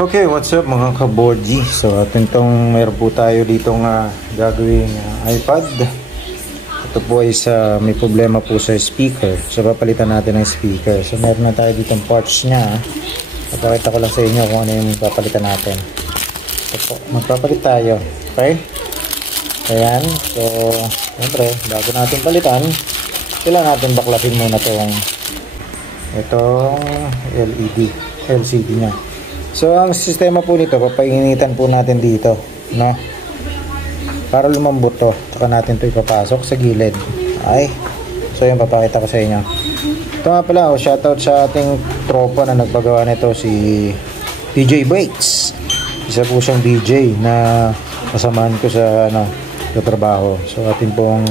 Okay, what's up mga kaborgi? So atin tong meron po tayo ditong gagawing iPad. Ito po ay may problema po sa speaker. So papalitan natin ng speaker. So meron na tayo ditong parts nya. Papakita ko lang sa inyo kung ano yung papalitan natin. So magpapalit tayo. Okay? Ayan. So siyempre bago natin palitan, kailangan natin baklasin muna itong LCD nya. So ang sistema po nito, papainitan po natin dito, no? Para lumambot to, saka natin to ipapasok sa gilid. Ay. So yun, papakita ko sa inyo. Ito nga pala, shoutout sa ating tropa na nagpagawa nito, si DJ Breaks. Isa po siyang DJ na kasamahan ko sa trabaho. So atin pong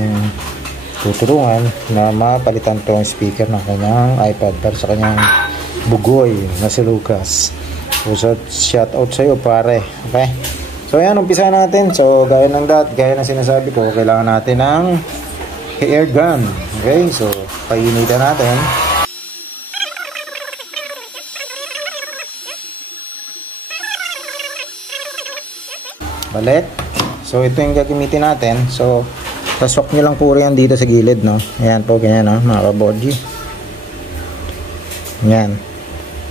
tutulungan na mapalitan tong speaker ng kanyang iPad para sa kanyang bugoy na si Lucas. So shout out sa iyo pare. Okay? So ayan, umpisa natin. So gaya ng sinasabi ko, kailangan natin ng air gun. Okay? So painitan natin. Balik. So ito yung gagamitin natin. So pasok nyo lang po yan dito sa gilid, no? Ayan po, ganyan, no? Mga kaborgi. Ayan.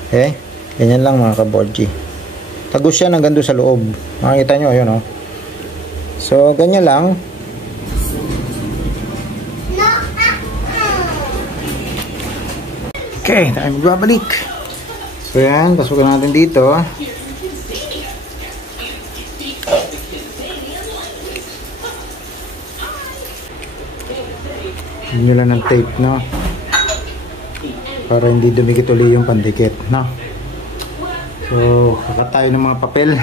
Okay? Ganyan lang mga kaborgi. Tagos yan hanggang doon sa loob. Makikita nyo, yun, no? So, ganyan lang. Okay, tayo magbabalik. So, yan. Pasukan natin dito. Hindi lang ng tape, no? Para hindi dumikit ulit yung pandikit, no? So, kakat tayo ng mga papel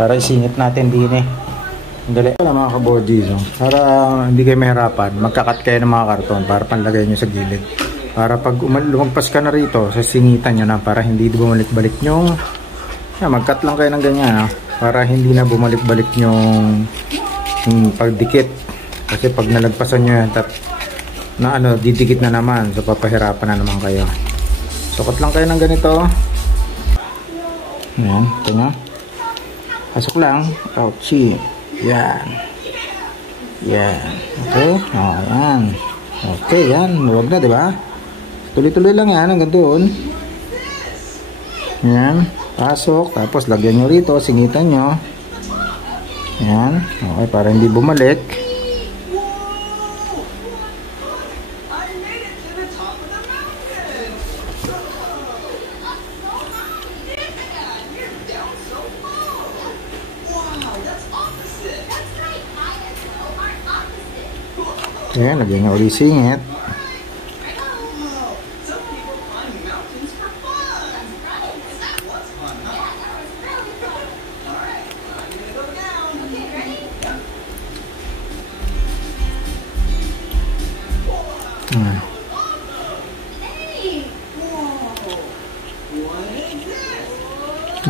para isingit natin din eh. Dali na mga kaborgi, no? Para hindi kayo mahirapan, magkakat kayo ng mga karton para panlagay nyo sa gilid. Para pag lumagpas ka na rito, sasingitan nyo na para hindi bumalik-balik yung magkat lang kayo ng ganyan, no? Para hindi na bumalik-balik yung pagdikit. Kasi pag nalagpasan nyo yan, didikit na naman. So, papahirapan na naman kayo. Sukat lang kayo ng ganito. Ayan, ito na. Pasok lang. Ouchie. Yan. Yan. Okay. O, ayan. Okay, yan. Huwag na, diba? Tuloy-tuloy lang yan hanggang doon. Ayan. Pasok. Tapos, lagyan nyo rito. Singitan nyo. Ayan. Okay, para hindi bumalik. Ayan, lagyan nga ulit singit.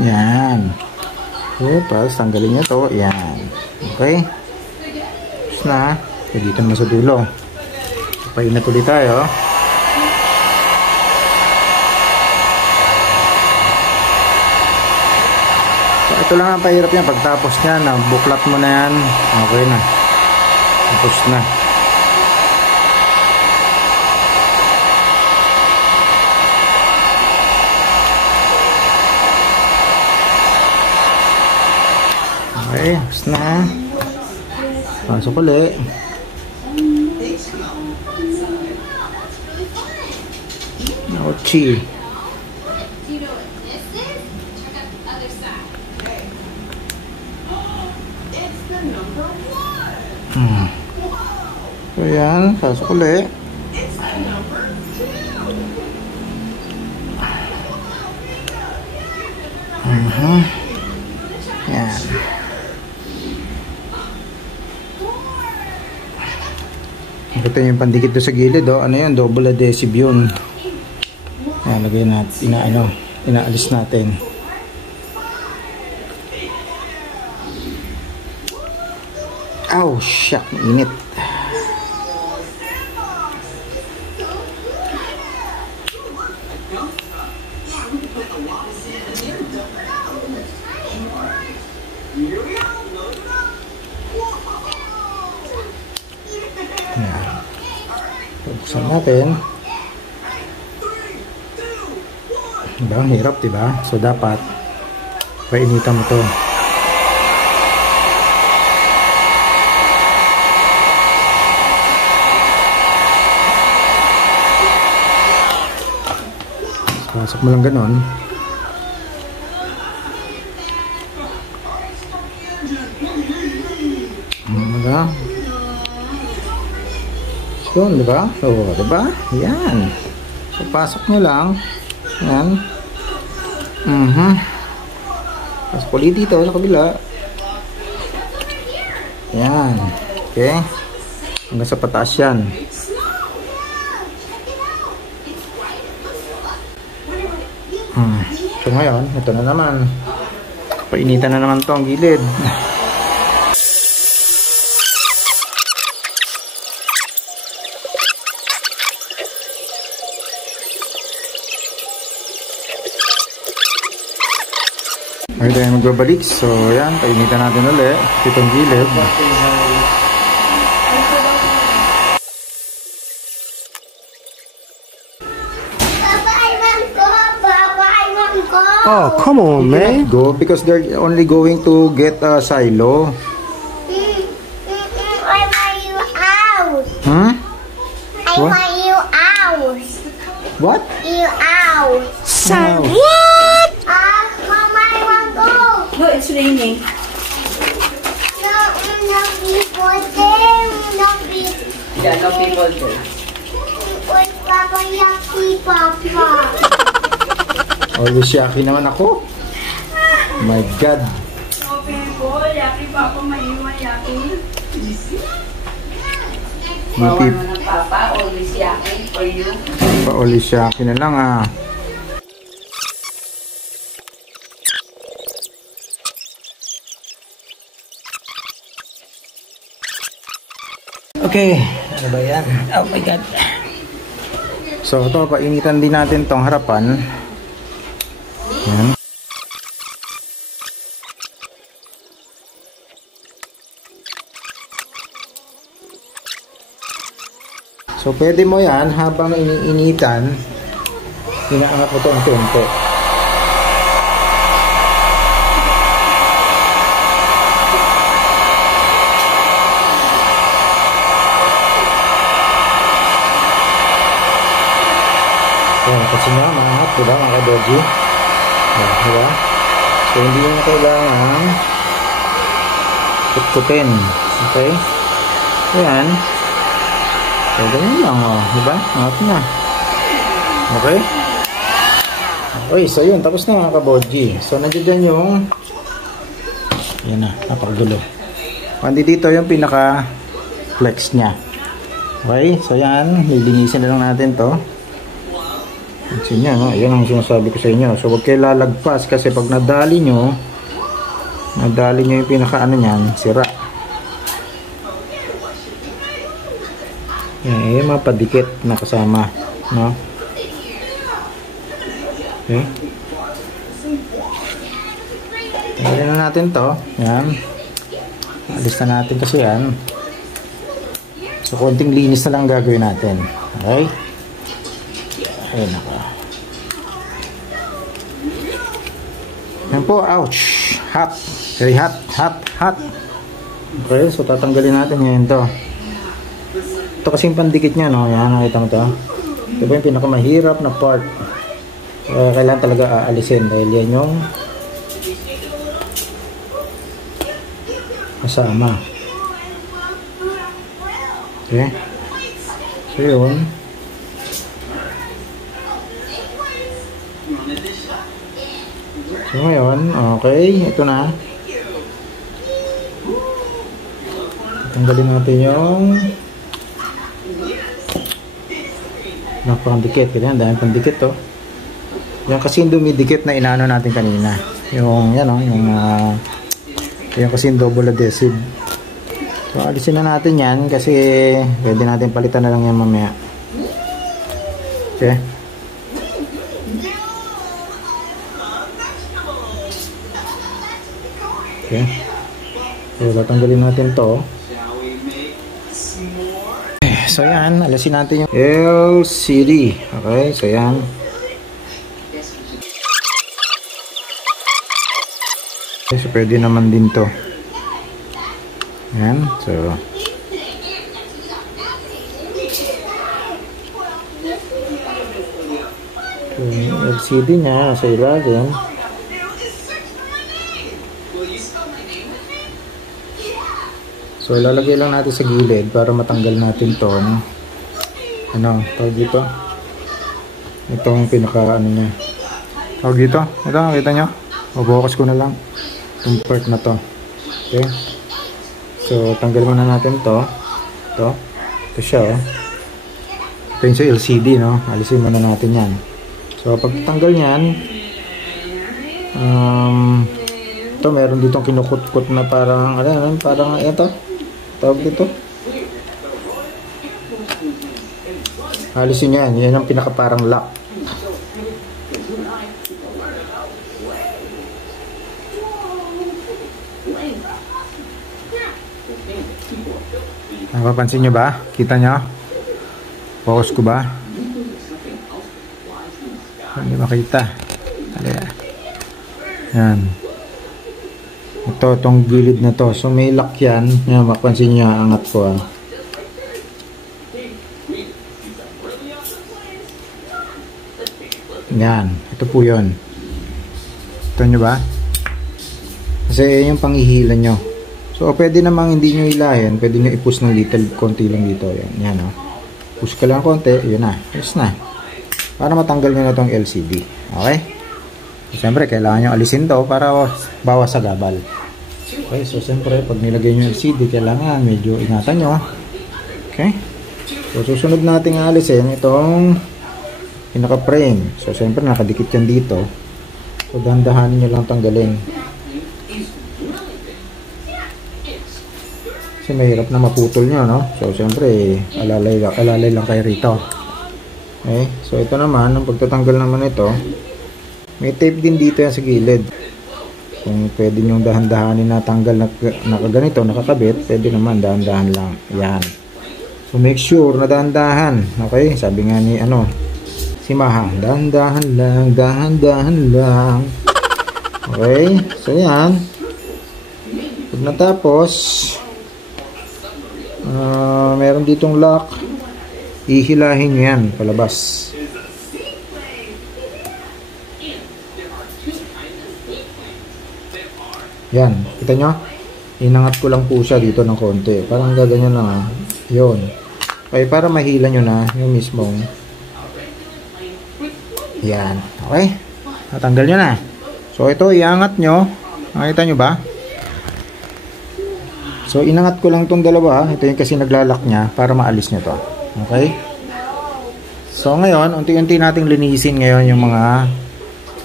Yan. Tapos tanggalin niya to. Yan. Okay. Tapos na. Dito naman sa dulo. Painat ulit tayo. So, ito lang ang pahirap yan. Pagtapos niya, buklat mo na yan. Okay na. Tapos na. Okay, tapos na. Pasok ulit. Ouchie. So yan, pasok ulit. Yan. Ito yung pandikit doon sa gilid, oh. Ano yun? Double adhesive yun. Ayan, lagay natin, inaalis natin. Ow, shuck, init. Yan. Buksan natin. Diba? Ang hirap, diba? So, dapat painitan mo to. Pasok mo lang ganon. Diba? Yun, diba? Oo, diba? Yan. So, pasok nyo lang. Yan. Pasok ulit dito sa kabila. Yan. Okay. Hanggang sa pataas yan. So ngayon, ito na naman. Painitan na naman to ang gilid. Ngayon tayo magbabalik. So yan, painitan natin ulit itong gilid. Oh, come on, man. Go because they're only going to get a silo. I want you out. Huh? I want you out. What? You out. Sir, What? Mama, I want to go. No, it's raining. No, no people there. No people. Yeah, no people there. With Papa, yucky Papa. always yaki naman ako. My God. No people, yaki papa, maiwan yaki. Bawa na ng papa, always yaki for you. Pa-always yaki na lang ah. Okay, ano ba yan? Oh my God. So ito, painitan din natin tong harapan. Yan. So pwede mo yan habang iniinitan, inaangat mo ito ang unti. Yan, kasi nga, maangat, diba mga kadoji? Yan, diba? So, hindi nyo kailangan kutkutin. Okay? Yan. So, ganyan lang, oh. Diba? Angat na. Okay? Okay, so yun. Tapos na mga kaboji. So, nandiyan dyan yung yan na, napakagulo. Kandi dito yung pinaka-flex nya. Okay? So, yan. Lilinisin na lang natin to. Kasi niya, no? Yan ang sinasabi ko sa inyo. So, huwag kayo lalagpas kasi pag nadali nyo yung pinaka-ano nyan, sira. Yan, yung mga padikit na kasama, no? Okay. Tanggalin na natin to. Yan. Alis na natin kasi yan. So, konting linis na lang gagawin natin. Okay? Ayun ako. Yan po, ouch. Hot. Very hot, hot, hot. Okay, so tatanggalin natin ngayon to. Ito kasi yung pandikit nya, no? Yan, nakita mo to. Ito ba yung pinakamahirap na part? Kailangan talaga aalisin dahil yan yung kasama. Okay. So yun. So ngayon, okay, ito na. Tanggalin natin yung napakandikit. Ganyan, dahil pandikit to. Yan kasi yung dumidikit na inaano natin kanina. Yung, yan o, yung kasi yung double adhesive. So alisin na natin yan kasi pwede natin palitan na lang yan mamaya. Okay. Okay. So, tatanggalin natin to. So yan, alasin natin yung LCD. Okay, so yan. Okay, so pwede naman din to. Yan, so yung LCD nya sa ilalim. So lalagay lang natin sa gilid para matanggal natin to, ano tawag dito, itong pinaka ano nya tawag dito, ito nakita nyo, mabukas ko na lang itong part na to. Okay, so tanggal muna natin to siya, ito yung sa LCD, no, alisin muna natin yan. So pag tanggal nyan, ito meron ditong kinukut-kut na parang parang ito tawag dito, alisin yan, yan ang pinaka parang lock. Napapansin nyo ba? Kita nyo? Focus ko ba? Hindi makita. Yan. Itong gilid na to. So may lock yan. Yan, mapansin nyo, angat ko. Yan. Ito po yun. Ito nyo ba? Kasi yung panghihila nyo. So pwede namang hindi nyo hilahin. Pwede nyo i-push ng little konti lang dito. Yan. Yan, o. Push ka lang konti. Yun na. Push na. Para matanggal nyo na itong LCD. Okay? Siyempre, kailangan nyo alisin to para bawas sa gabal. Okay, so siyempre, pag nilagay nyo LCD, kailangan medyo ingatan nyo. Okay? So, susunod natin alisin itong pinaka-frame. So, siyempre, nakadikit yan dito. So, dahan-dahanin nyo lang tanggalin. Kasi mahirap na maputol nyo, no? So, siyempre, alalay lang kayo rito. Okay, so ito naman, ang pagtatanggal naman ito, may tape din dito yan sa gilid. Kung pwede nyong dahan-dahanin na tanggal na ganito, nakakabit, pwede naman dahan-dahan lang. Yan. So make sure na dahan-dahan. Okay, sabi nga ni si Maha, dahan-dahan lang, dahan-dahan lang. Okay, so yan. Pag natapos, meron ditong lock. Ihilahin nyo yan palabas. Yan, kita nyo? Inangat ko lang po siya dito ng konti. Parang gaganyan lang. Yun. Okay, para mahila nyo na yung mismong. Yan. Okay. Natanggal nyo na. So ito, iangat nyo. Nakita nyo ba? So inangat ko lang tong dalawa. Ito yung kasi naglalak niya para maalis nyo to. Okay? So ngayon, unti-unti nating linisin ngayon yung mga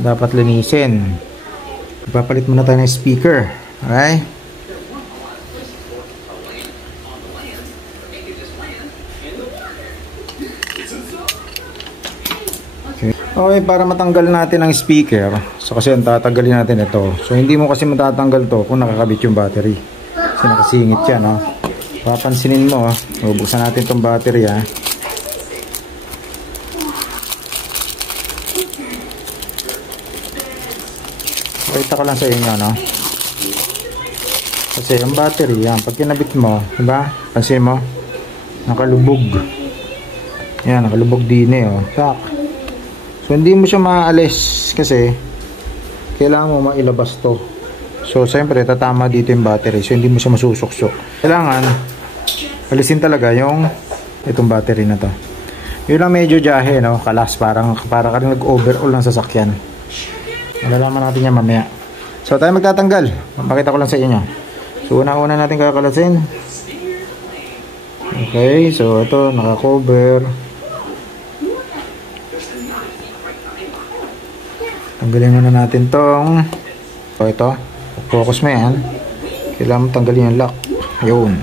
dapat linisin. Ipapalit muna tayo ng speaker. Okay? Okay, para matanggal natin ang speaker. So kasi ang tatanggalin natin ito. So hindi mo kasi matatanggal to kung nakakabit yung battery. Kasi nakasingit yan, no? Papansinin mo, bubuksan natin itong battery, ha. Pakita ko lang sa inyo, no? Kasi ang battery, yan, pag kinabit mo, diba? Pansin mo, nakalubog. Yan, nakalubog din eh, oh. Tak. So hindi mo siya maaalis kasi kailangan mo mailabas to. So siyempre tatama dito yung battery. So hindi mo siya masusuksok. Kailangan alisin talaga yung itong battery na to. Yun lang medyo jahe, no? Kalas, para ka rin nag-overall ng sasakyan. Malalaman natin yan mamaya. So tayo magtatanggal. Pakita ko lang sa inyo. So una-una natin kakalasin. Okay, so ito naka-cover. Tanggalin muna natin tong ito, focus mo yan. Kailangan mo tanggalin yung lock. Ayun.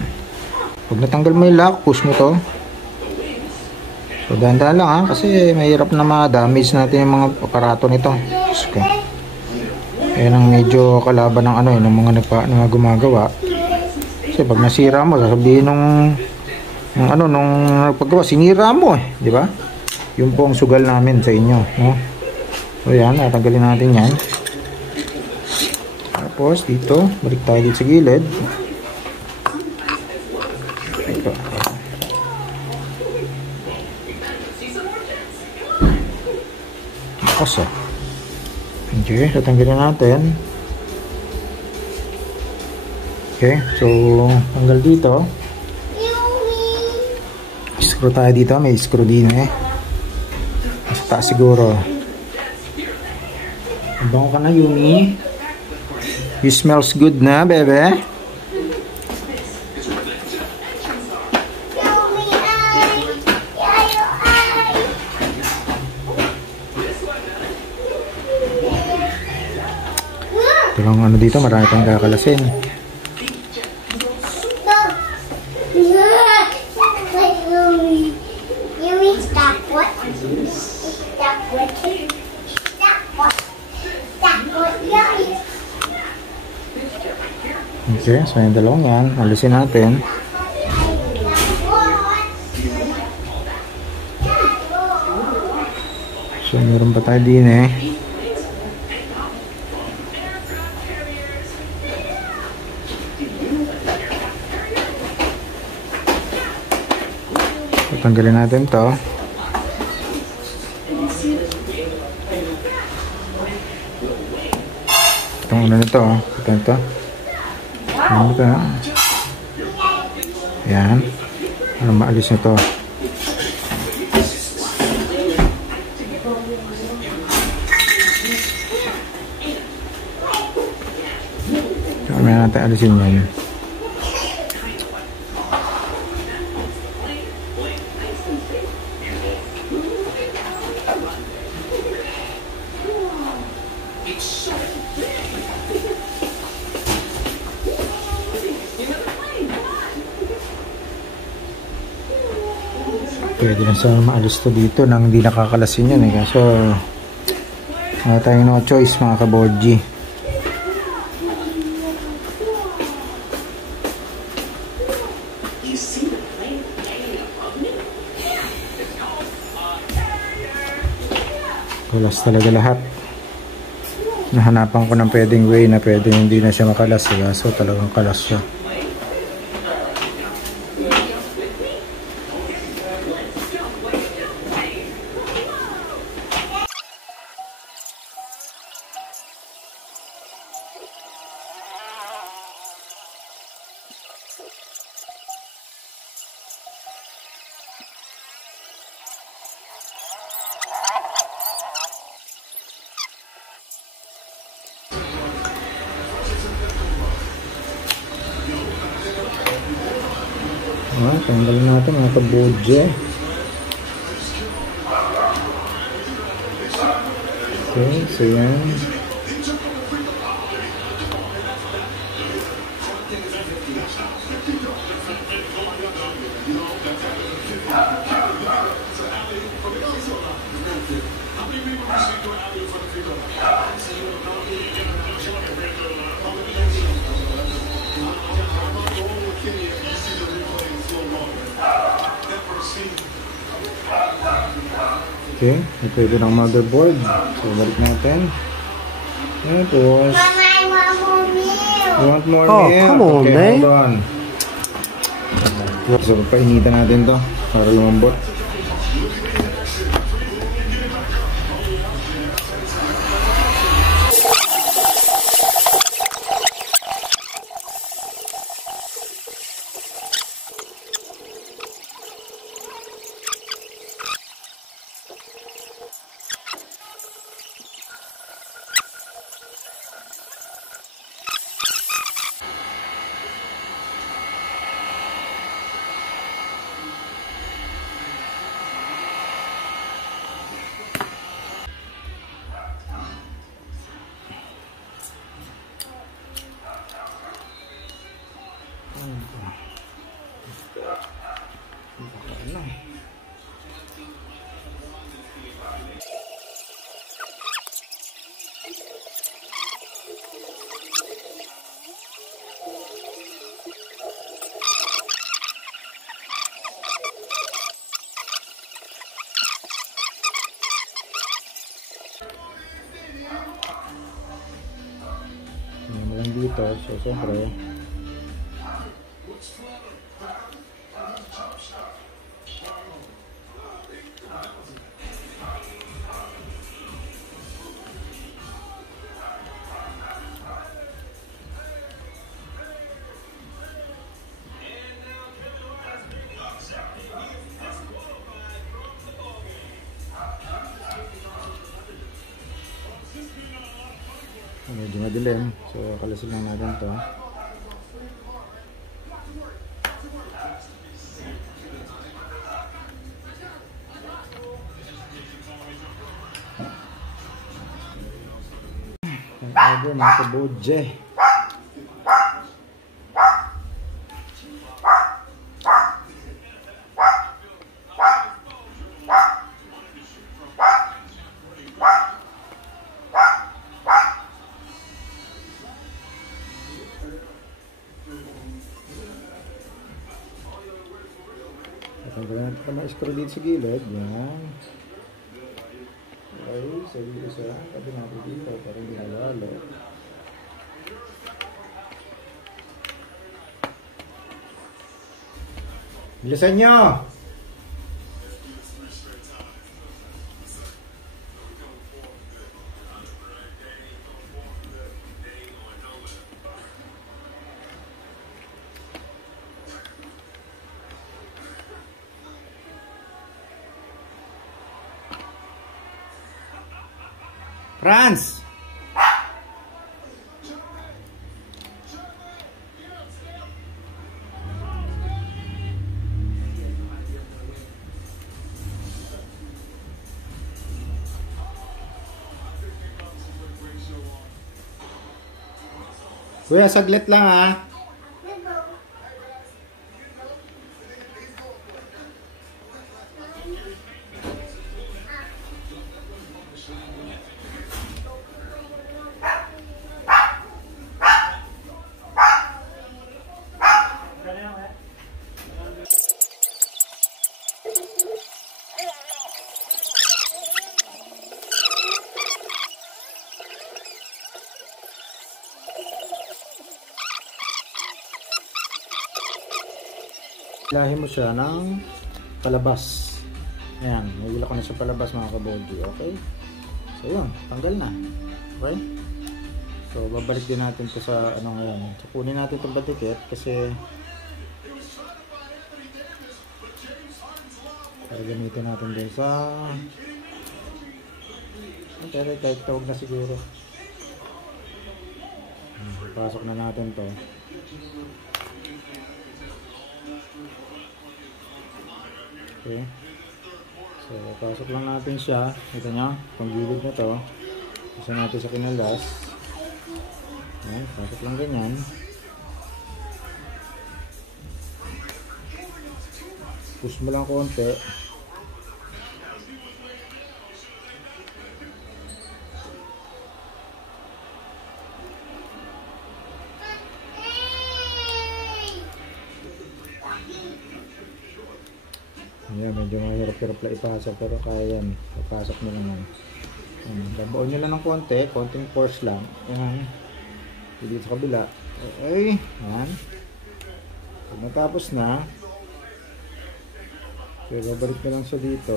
Pag natanggal mo yung lock, push mo to. So dahan-dahan lang, ha, kasi mahirap na ma-damage natin yung mga aparato nito. Okay. Ayan ang medyo kalaban ng ng mga gumagawa. Kasi pag nasira mo, sasabihin Nung paggawa, sinira mo eh, di ba? Yung po ang sugal namin sa inyo, no? So yan, natanggalin natin yan. Tapos dito, balik tayo dito sa gilid. Ito. Bakas ah. Okay, tatanggalin natin. Okay, so tanggal dito. Screw tayo dito, may screw din eh. Sa taas siguro. Bango ka na, Yumi. You smells good na, bebe. Ito lang ano dito, marami pang kakalasin. Okay, so yung dalawang yan, alisin natin. So meron pa tayo din eh. So, tanggalin natin to. Itong ano nito, ito. Ano ba? Yan. Ano maalis nito? Kaya natin alisin yan. Pwede na sa maalis to dito nang hindi nakakalasin yun eh. So wala tayong no choice mga kaborji. Kalas talaga lahat. Nahanapan ko ng pwedeng way na pwedeng hindi na siya makalas. So talagang kalas siya. Tanggalin natin mga kabodje. Okay, so yan. Okay, ito ng motherboard. So, balik natin. Tapos, Mama, I want more milk. you want more Oh, milk? come on, okay, man. hold on. So, painitan natin to para lumambot. dito. So, siyempre, medyo madilim. So, kalasin lang natin to. Order mga kabodje. Tanggalan natin pa na-screw dito sa gilid. Yan. Okay, so dito sa tabi natin dito para hindi nalalo. Bilisan nyo! Franz! Kuya, saglit lang ha. Lahin mo siya ng palabas. Ayan, nagila ko na sa palabas mga kabodji. Okay? So yun, tanggal na. Okay? So babalik din natin to sa ano ngayon. So kunin natin itong batikit kasi para gamitin natin din sa okay, kahit tawag na siguro. Pasok na natin to. Okay. So, pasok lang natin siya. Ito nyo, itong gilid na to. Isa natin sa kinalas. Okay, pasok lang ganyan. Push mo lang konti. Ayan, medyo mahirap-hirap lang ipasok pero kaya yan, ipasok nyo lang yan. Babaon nyo lang ng konti, konting force lang. Ayan, dito sa kabila. Okay, ayan. Pag natapos na, so babalik na lang siya dito.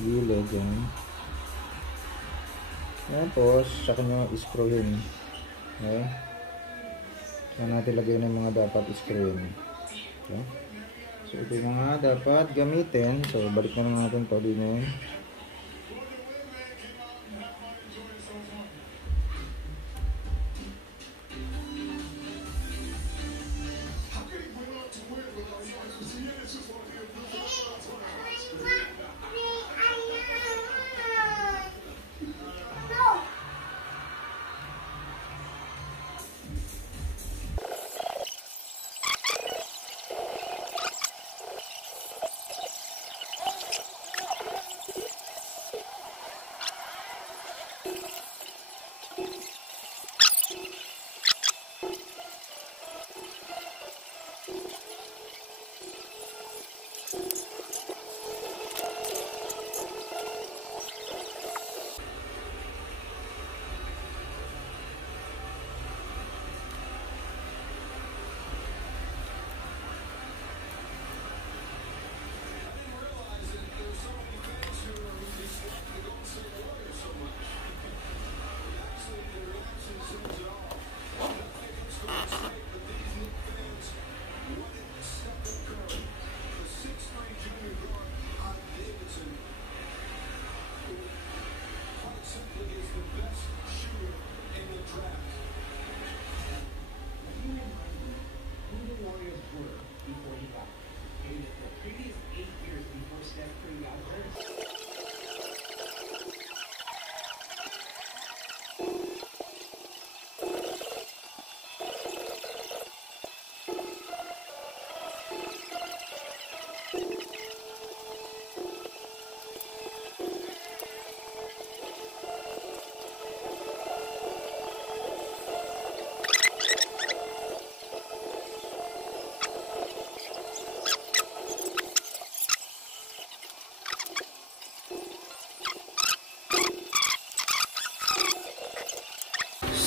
Gilid, yan. Tapos, saka nyo i-screwin. Okay. Saka natin lagay ng mga dapat i-screwin. Okay. So ito yung mga dapat gamitin. So balik na lang natin to din.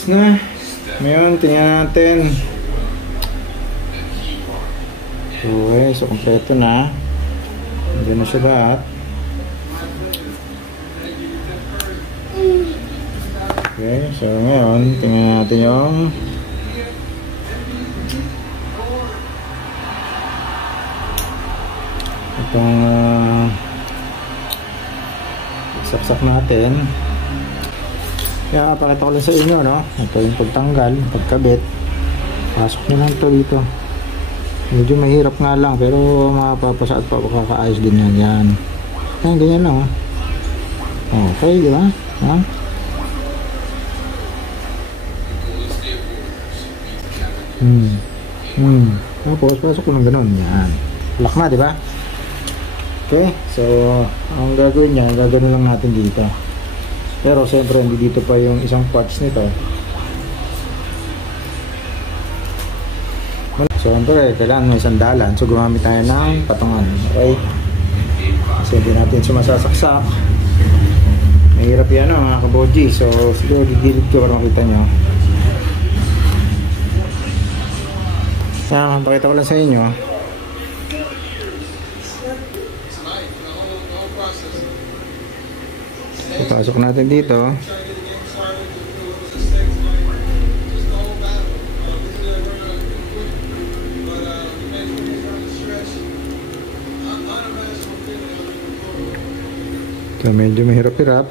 na. Ngayon, tingnan natin. Okay, so kompleto na. Nandiyan na siya lahat. Okay, so ngayon, tingnan natin yung itong saksak natin. Kaya pakita ko lang sa inyo, no? Ito yung pagtanggal, pagkabit. Pasok nyo lang ito dito. Medyo mahirap nga lang, pero mapapasa at papakakaayos din yan. Yan. Yan, ganyan lang, oh. Okay, di ba? Ha? Tapos, pasok ko ng ganun. Yan. Lock na, di ba? Okay, so ang gagawin niya, gagawin lang natin dito. Pero siyempre hindi dito pa yung isang parts nito. So siyempre kailangan may sandalan, so gumamit tayo ng patungan. Okay, kasi hindi natin sumasasaksak. Mahirap yan, mga kaboji. So siguro didilid ko para makita nyo. Yan, pakita ko lang sa inyo. Pasok natin dito. So medyo mahirap-hirap.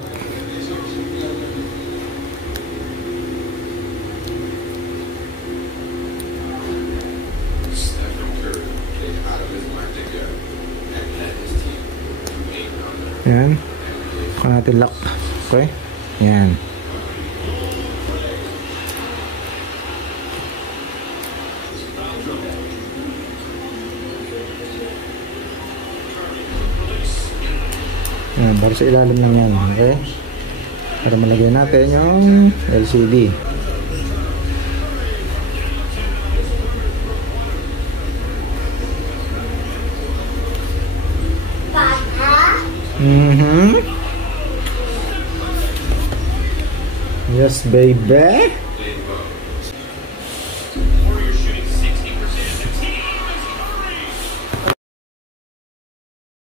Yan. Saka natin lock. Okay? Yan. Yan. Para sa ilalim lang yan. Okay? Para malagay natin yung LCD. Yes, baby.